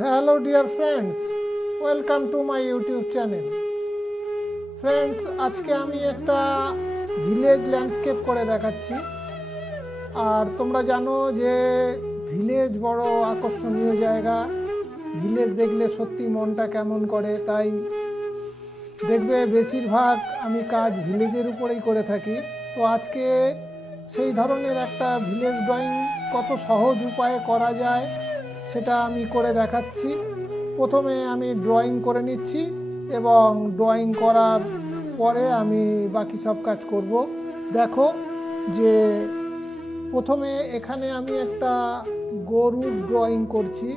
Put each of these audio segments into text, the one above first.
Hello dear friends, welcome to my YouTube channel. Friends, আজকে আমি একটা ভিলেজ ল্যান্ডস্কেপ করে দেখাচ্ছি। আর তোমরা জানো যে ভিলেজ বড় আকর্ষণীয় জায়গা। ভিলেজ দেখলে সত্যি মনটা কেমন করে, তাই দেখবে বেশিরভাগ আমি কাজ ভিলেজের উপরেই করে থাকি। তো আজকে সেই ধরনের একটা ভিলেজ ড্রয়িং কত সহজ উপায়ে করা যায় সেটা আমি করে দেখাচ্ছি। প্রথমে আমি ড্রয়িং করে নিচ্ছি এবং ড্রয়িং করার পরে আমি বাকি সব কাজ করব। দেখো যে প্রথমে এখানে আমি একটা গরুর ড্রয়িং করছি।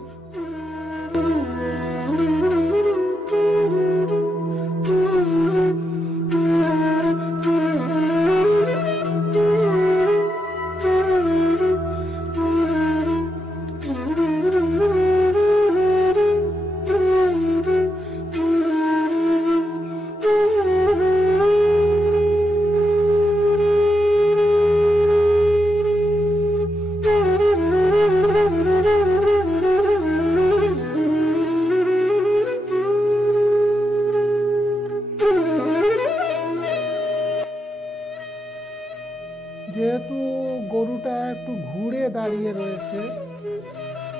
যেহেতু গরুটা একটু ঘুরে দাঁড়িয়ে রয়েছে,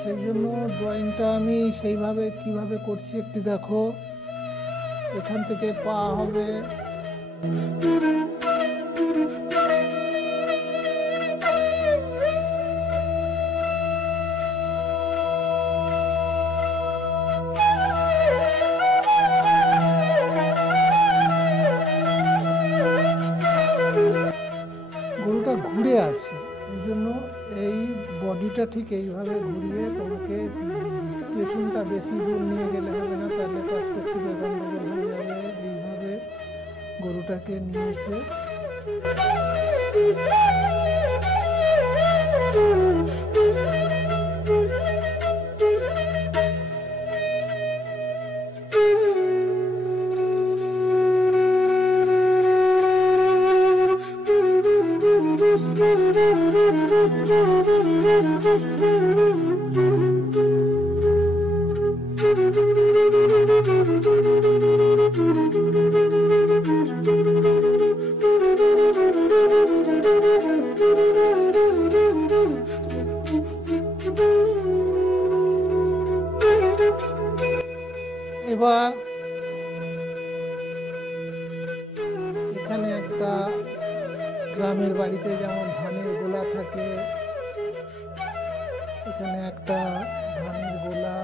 সেই জন্য ড্রয়িংটা আমি সেইভাবে কিভাবে করছি একটু দেখো। এখান থেকে পা হবে, গরুটা ঘুরে আছে, এই জন্য এই বডিটা ঠিক এইভাবে ঘুরিয়ে তোমাকে পেছনটা বেশি দূর নিয়ে গেলে হবে না, তাহলে পার্সপেক্টিভে গন্ডগোল হয়ে যাবে। এইভাবে গরুটাকে নিয়ে এসে এবার এখানে একটা গ্রামের বাড়িতে যেমন ধানের গোলা থাকে, এখানে একটা ধানের গোলা,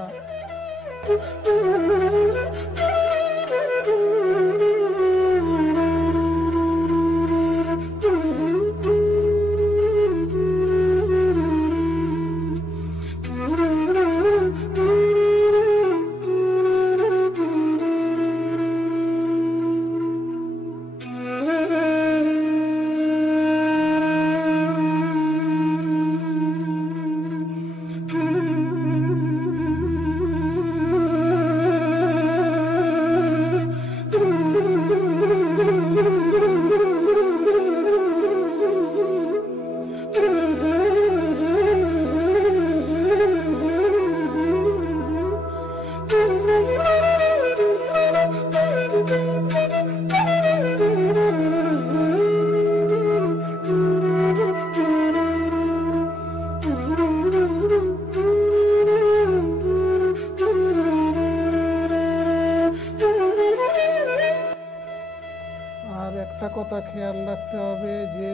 আর একটা কথা খেয়াল রাখতে হবে যে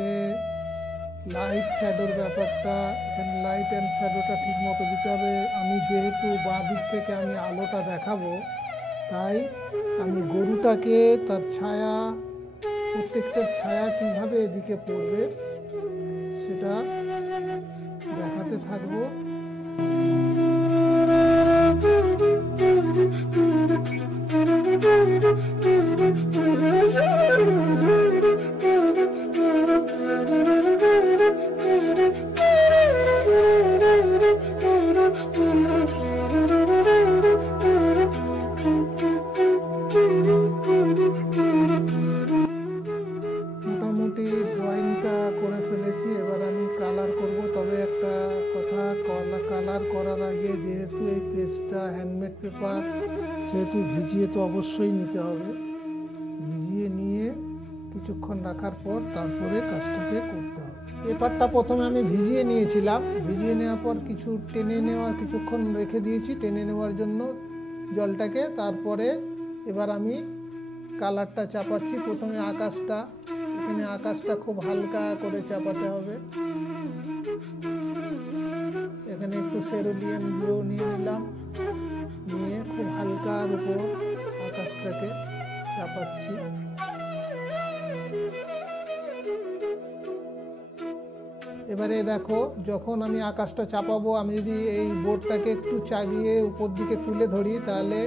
লাইট শ্যাডোর ব্যাপারটা, এখানে লাইট অ্যান্ড শ্যাডোটা ঠিক মতো দিতে হবে। আমি যেহেতু বাঁ দিক থেকে আমি আলোটা দেখাবো, তাই আমি গরুটাকে তার ছায়া, প্রত্যেকটার ছায়া কীভাবে এদিকে পড়বে সেটা দেখাতে থাকবো। মোটামুটি ড্রয়িংটা করে ফেলেছি, এবার আমি কালার করব। তবে একটা কথা, যেহেতু এই পেজটা হ্যান্ডমেড পেপার, সেহেতু ভিজিয়ে তো অবশ্যই নিতে হবে। ভিজিয়ে নিয়ে কিছুক্ষণ রাখার পর তারপরে কাজটাকে করতে হবে। পেপারটা প্রথমে আমি ভিজিয়ে নিয়েছিলাম, ভিজিয়ে নেওয়ার পর কিছুক্ষণ রেখে দিয়েছি টেনে নেওয়ার জন্য জলটাকে। তারপরে এবার আমি কালারটা চাপাচ্ছি। প্রথমে এখানে আকাশটা খুব হালকা করে চাপাতে হবে। এখানে একটু সেরুলিয়ান ব্লু নিয়ে নিলাম, নিয়ে খুব হালকার উপর আকাশটাকে চাপাচ্ছি। এবারে দেখো, যখন আমি আকাশটা চাপাবো, আমি যদি এই বোর্ডটাকে একটু চাগিয়ে উপর দিকে তুলে ধরি, তাহলে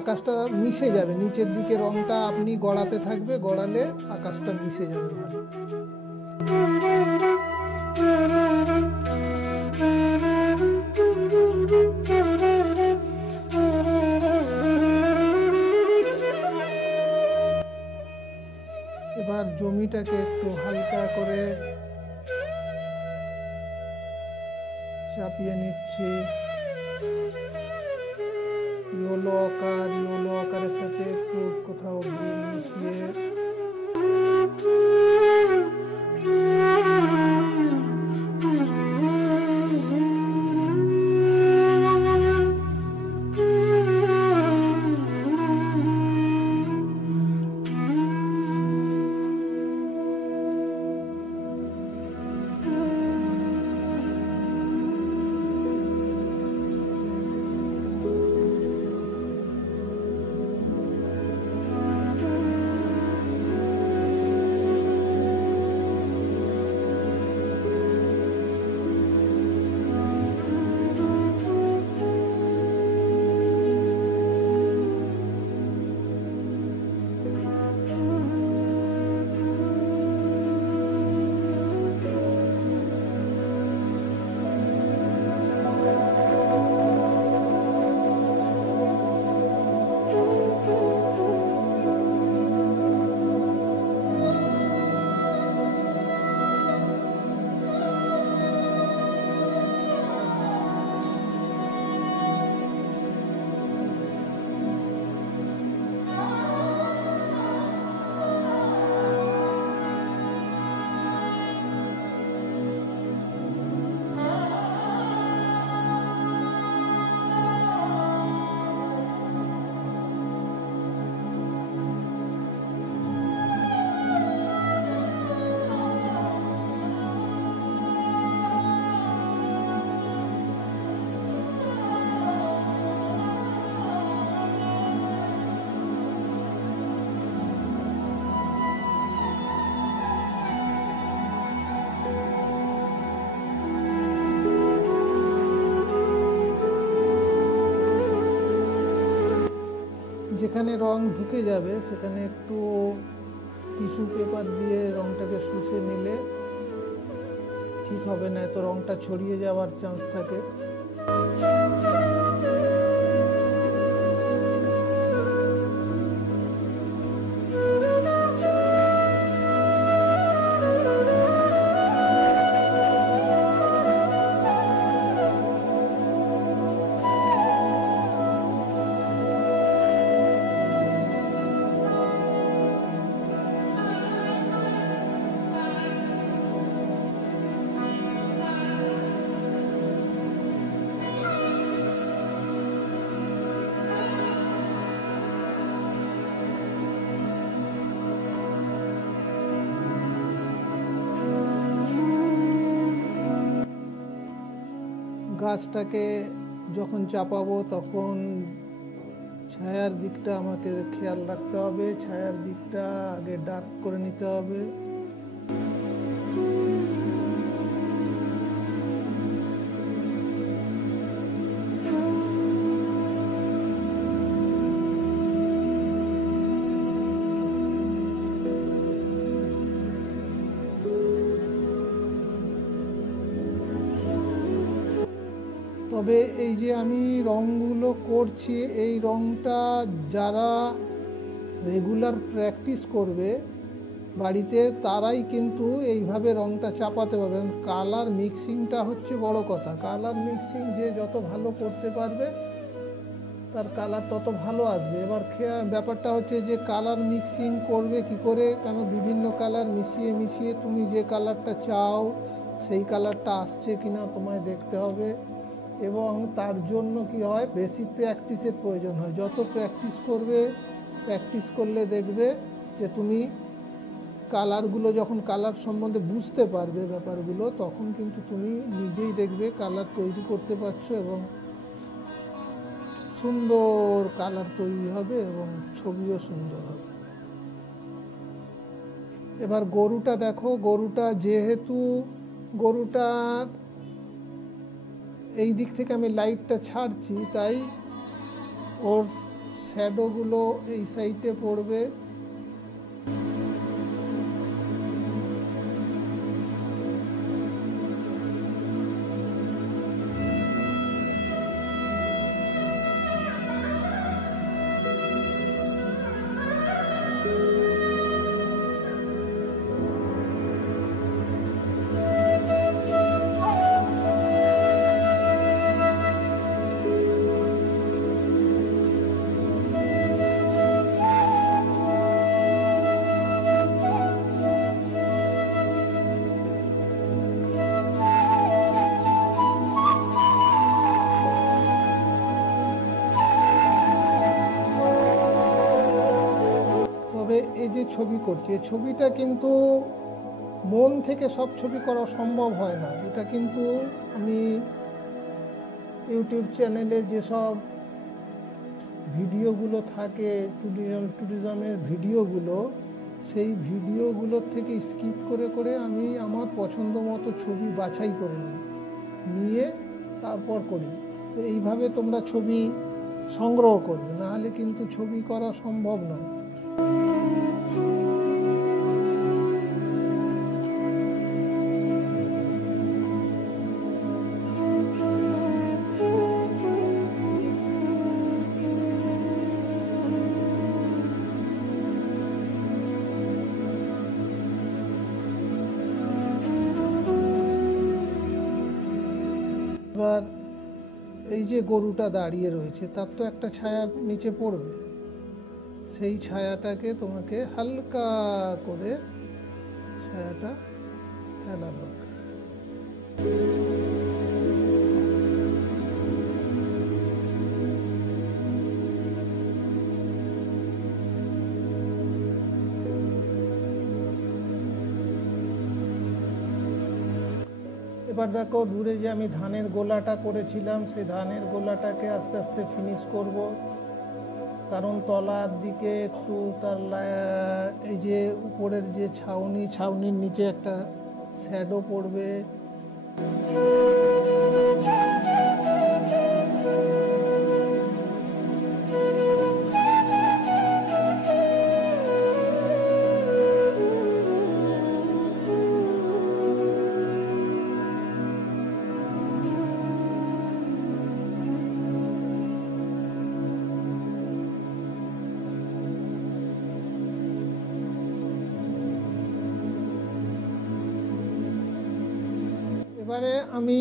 আকাশটা মিশে যাবে। নিচের দিকে রংটা আপনি গড়াতে থাকবে, গড়ালে আকাশটা মিশে যাবে ভালো। এবার জমিটাকে একটু হালকা করে চাপিয়ে নিচ্ছি। ইয়েলো আকারের সাথে একটু কোথাও গ্রিন মিশিয়ে যেখানে রং ঢুকে যাবে সেখানে একটু টিস্যু পেপার দিয়ে রংটাকে শুষে নিলে ঠিক হবে, না তো রংটা ছড়িয়ে যাওয়ার চান্স থাকে। গাছটাকে যখন চাপাবো তখন ছায়ার দিকটা আমাকে খেয়াল রাখতে হবে। ছায়ার দিকটা আগে ডার্ক করে নিতে হবে। তবে এই যে আমি রঙগুলো করছি, এই রঙটা যারা রেগুলার প্র্যাকটিস করবে বাড়িতে তারাই কিন্তু এইভাবে রঙটা চাপাতে পারবেন। কালার মিক্সিংটা হচ্ছে বড় কথা। কালার মিক্সিং যে যত ভালো করতে পারবে তার কালার তত ভালো আসবে। এবার ব্যাপারটা হচ্ছে যে কালার মিক্সিং করবে কি করে, কেন বিভিন্ন কালার মিশিয়ে মিশিয়ে তুমি যে কালারটা চাও সেই কালারটা আসছে কিনা তোমায় দেখতে হবে। এবং তার জন্য কি হয়, বেশি প্র্যাকটিসের প্রয়োজন হয়। যত প্র্যাকটিস করবে, প্র্যাকটিস করলে দেখবে যে তুমি কালারগুলো, যখন কালার সম্বন্ধে বুঝতে পারবে ব্যাপারগুলো, তখন কিন্তু তুমি নিজেই দেখবে কালার তৈরি করতে পারছো এবং সুন্দর কালার তৈরি হবে এবং ছবিও সুন্দর হবে। এবার গরুটা দেখো, গরুটা যেহেতু গরুটার এই দিক থেকে আমি লাইটটা ছাড়ছি, তাই ওর শ্যাডোগুলো এই সাইডে পড়বে। তবে এই যে ছবি করছি, এই ছবিটা কিন্তু মন থেকে সব ছবি করা সম্ভব হয় না। এটা কিন্তু আমি ইউটিউব চ্যানেলে যেসব ভিডিওগুলো থাকে, ট্যুরিজমের ভিডিওগুলো, সেই ভিডিওগুলোর থেকে স্কিপ করে করে আমি আমার পছন্দ মতো ছবি বাছাই করে নিয়ে তারপর করি। তো এইভাবে তোমরা ছবি সংগ্রহ করবে, নাহলে কিন্তু ছবি করা সম্ভব নয়। এবার এই যে গরুটা দাঁড়িয়ে রয়েছে, তার তো একটা ছায়া নিচে পড়বে। সেই ছায়াটাকে তোমাকে হালকা করে ছায়াটা ফেলা দরকার। এবার দেখো দূরে যে আমি ধানের গোলাটা করেছিলাম, সেই ধানের গোলাটাকে আস্তে আস্তে ফিনিশ করব। কারণ তলার দিকে একটু তার এই যে উপরের যে ছাউনির নিচে একটা শ্যাডো পড়বে। এবারে আমি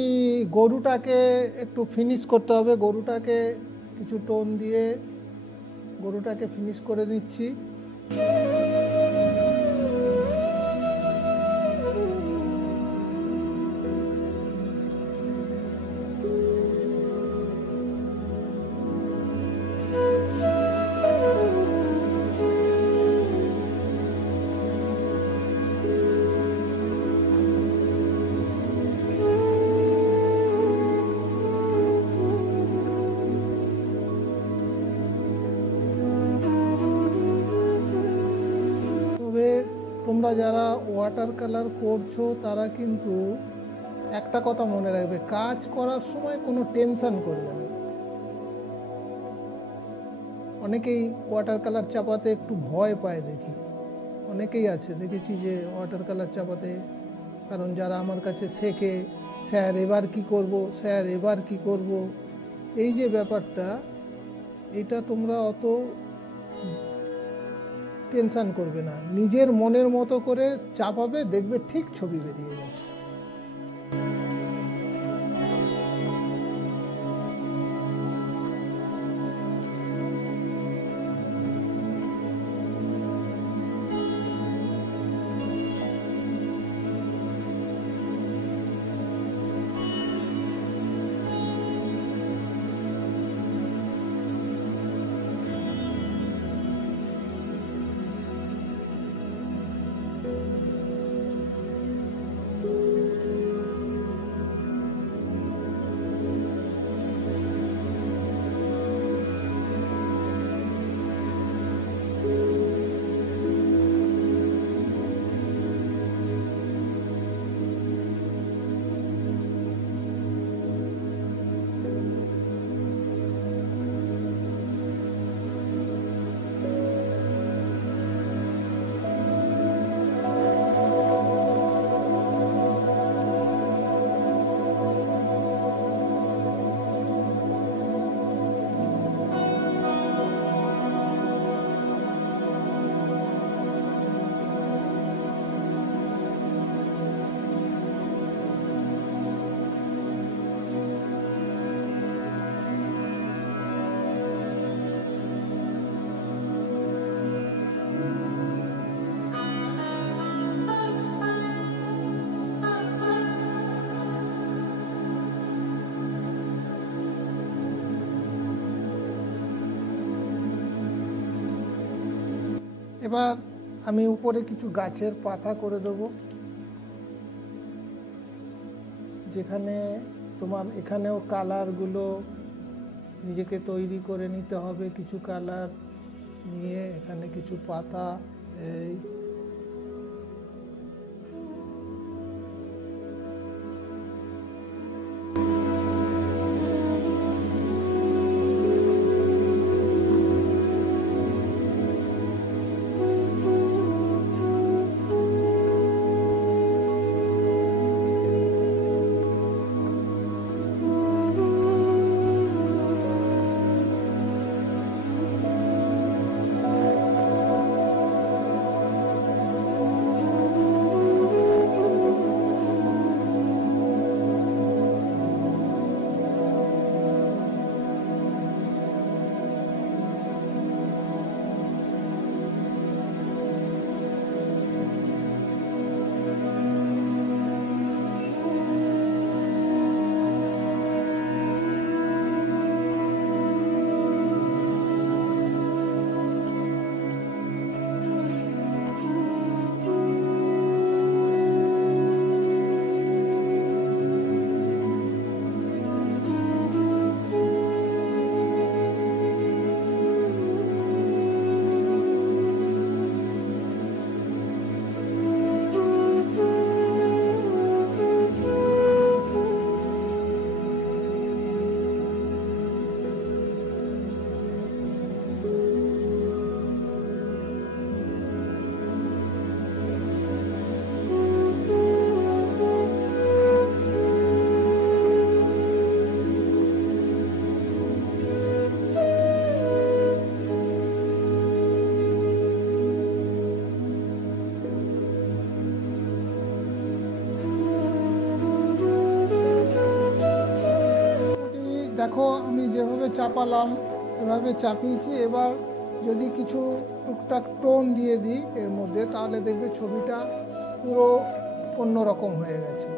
গরুটাকে একটু ফিনিশ করতে হবে। গরুটাকে কিছু টোন দিয়ে গরুটাকে ফিনিশ করে নিচ্ছি। তোমরা যারা ওয়াটার কালার করছো তারা কিন্তু একটা কথা মনে রাখবে, কাজ করার সময় কোনো টেনশন করবে না। অনেকেই ওয়াটার কালার চাপাতে একটু ভয় পায়, অনেকেই আছে দেখেছি যে ওয়াটার কালার চাপাতে, কারণ যারা আমার কাছে শেখে, স্যার এবার কি করব, স্যার এবার কি করব, এই যে ব্যাপারটা, এটা তোমরা অত টেনশন করবে না, নিজের মনের মতো করে চাপাবে, দেখবে ঠিক ছবি বেরিয়ে গেছে। এবার আমি উপরে কিছু গাছের পাতা করে দেব, যেখানে তোমার এখানেও কালারগুলো নিজেকে তৈরি করে নিতে হবে। কিছু কালার নিয়ে এখানে কিছু পাতা, এই দেখো আমি যেভাবে চাপালাম এভাবে চাপিয়েছি। এবার যদি কিছু টুকটাক টোন দিয়ে দিই এর মধ্যে, তাহলে দেখবে ছবিটা পুরো অন্যরকম হয়ে গেছে।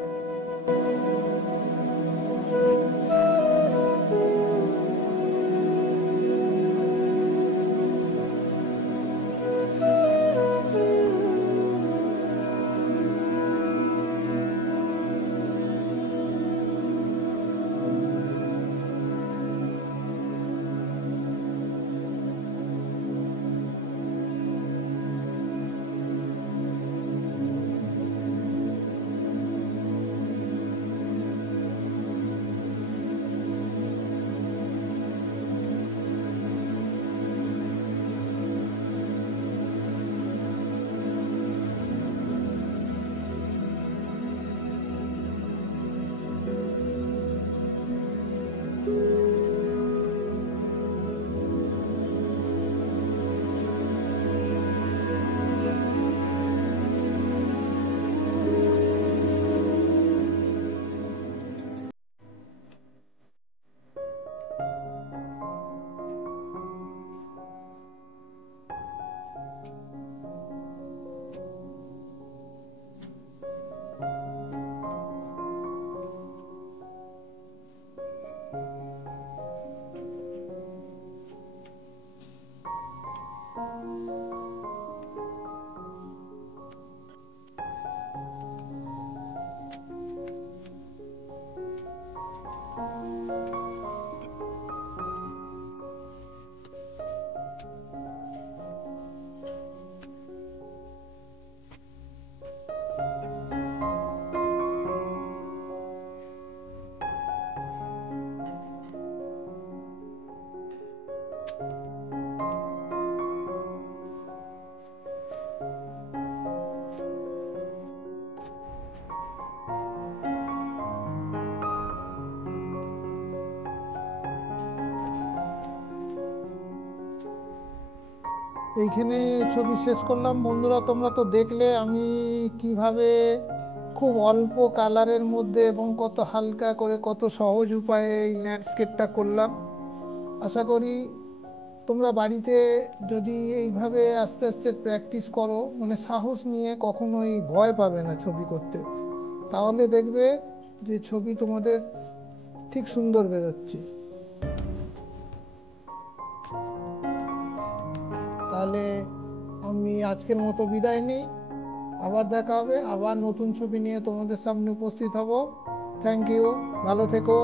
এইখানে ছবি শেষ করলাম। বন্ধুরা, তোমরা তো দেখলে আমি কিভাবে খুব অল্প কালারের মধ্যে এবং কত হালকা করে, কত সহজ উপায়ে এই ল্যান্ডস্কেপটা করলাম। আশা করি তোমরা বাড়িতে যদি এইভাবে আস্তে আস্তে প্র্যাকটিস করো, মানে সাহস নিয়ে, কখনোই ভয় পাবে না ছবি করতে, তাহলে দেখবে যে ছবি তোমাদের ঠিক সুন্দর বেরোচ্ছে। তাহলে আমি আজকের মতো বিদায় নিই। আবার দেখা হবে, আবার নতুন ছবি নিয়ে তোমাদের সামনে উপস্থিত হব। থ্যাংক ইউ, ভালো থেকো।